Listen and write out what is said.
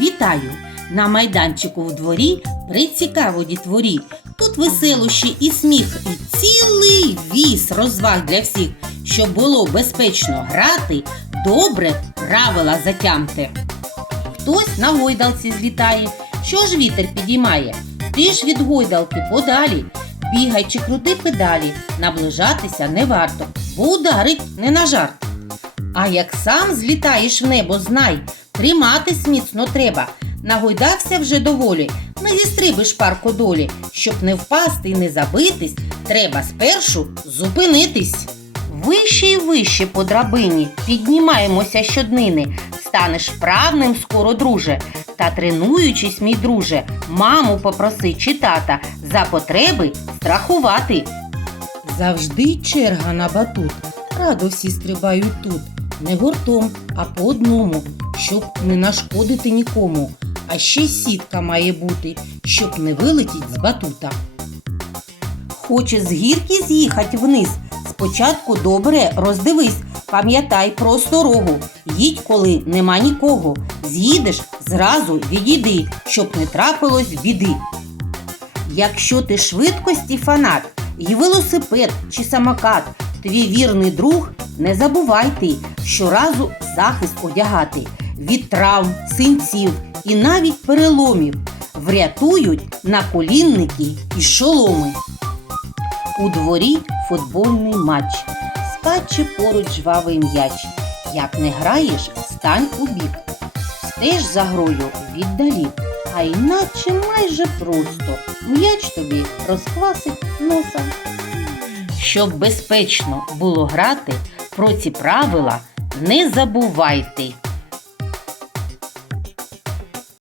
Вітаю! На майданчику в дворі прицікаво дітворі. Тут веселощі і сміх, і цілий віз розваг для всіх. Щоб було безпечно грати, добре правила затямте. Хтось на гойдалці злітає, що ж вітер підіймає? Ти ж від гойдалки подалі. Бігай чи крути педалі, наближатися не варто, бо ударить не на жарт. А як сам злітаєш в небо, знай, триматись міцно треба. Нагойдався вже доволі, не зістрибиш парко долі. Щоб не впасти і не забитись, треба спершу зупинитись. Вище й вище по драбині піднімаємося щоднини. Станеш вправним скоро, друже. Та тренуючись, мій друже, маму попроси чи тата за потреби страхувати. Завжди черга на батут. Радо всі стрибають тут. Не гуртом, а по одному, щоб не нашкодити нікому. А ще сітка має бути, щоб не вилетіть з батута. Хоче з гірки з'їхать вниз. Спочатку добре роздивись, пам'ятай про осторогу. Їдь, коли нема нікого. З'їдеш, зразу відійди, щоб не трапилось біди. Якщо ти швидкості фанат, і велосипед чи самокат, твій вірний друг, не забувай ти щоразу захист одягати від травм, синців і навіть переломів. Врятують наколінники і шоломи. У дворі футбольний матч. Скаче поруч жвавий м'яч. Як не граєш, стань у бік. Стеж за грою віддалі. А іначе майже просто м'яч тобі розквасить носа. Щоб безпечно було грати, про ці правила не забувайте.